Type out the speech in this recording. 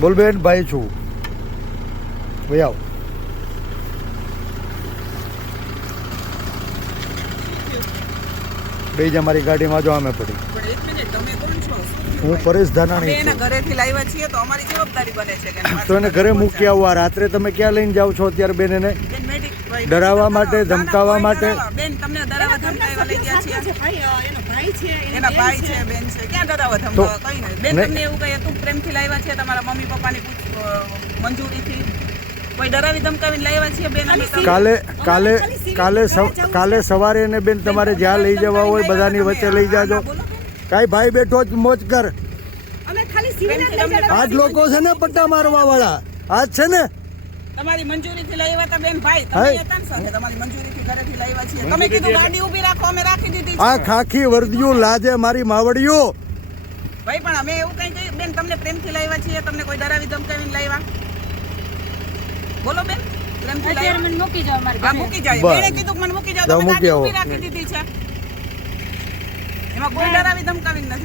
બોલ બેન ભાઈ છું ભાઈ આવ બે જ અમારી ગાડીમાં જો અમે પડી પણ એક મિનિટ, તમે કોણ છો? હું પરેશ ધાનાણી અમે એના છું ઘરેથી લાવ્યા છીએ તો અમારી જવાબદારી બને છે કે તો એને ઘરે મૂકી આવવા રાત્રે તમે ક્યાં લઈને જાઓ છો અત્યારે બેન એને બેન મેડિક ડરાવવા માટે, ધમકાવવા માટે? બેન તમને ડરાવવા ધમકાવવા લઈ ગયા છીએ. એનો ભાઈ છે એના ભાઈ છે, બેન છે, ક્યાં ડરાવવા ધમકાવવા? કઈ નહીં બેન. નહીં. તમને એવું કહે તું પ્રેમથી લાવ્યા છે તમારા મમ્મી પપ્પાની મંજૂરીથી? કોઈ ડરાવી ધમકાવીને લાવ્યા છીએ બેન અમે તો? કાલે સવારે એને બેન તમારે જ્યાં લઈ જવા હોય બધાની વચ્ચે લઈ જાજો. બોલો બેન. કાંઈ ભાઈ બેઠો જ મોજ કર. અમે ખાલી સિવિલ જ લઈ જતા. આજ લોકો છે ને પટ્ટા મારવા વાળા આજ છે ને તમારી મંજૂરીથી લાવ્યા હતા બેન ભાઈ, તમે હતા ને સાથે, તમારી મંજૂરીથી ઘરેથી લાવ્યા છીએ. તમે કીધું ગાડી ઊભી રાખો, અમે રાખી દીધી આ છે. ખાખી વર્દિયું લાજે મારી માવડિયું. ભાઈ પણ અમે એવું કઈ કહ્યું બેન, તમને પ્રેમથી લાવ્યા છીએ, તમને કોઈ ડરાવી ધમકાવીને લાવ્યા? બોલો બેન, પ્રેમથી અત્યારે લાવ્યા? મને મૂકી જાઓ મારી હા, ઘરે. મૂકી જાય. બસ. બેને કીધું કે મને મૂકી જાઓ, જાઓ, તમે મૂકી ગાડી આવો. ઊભી રાખી દીધી છે. એમાં કોઈ ડરાવી ધમકાવીને નથી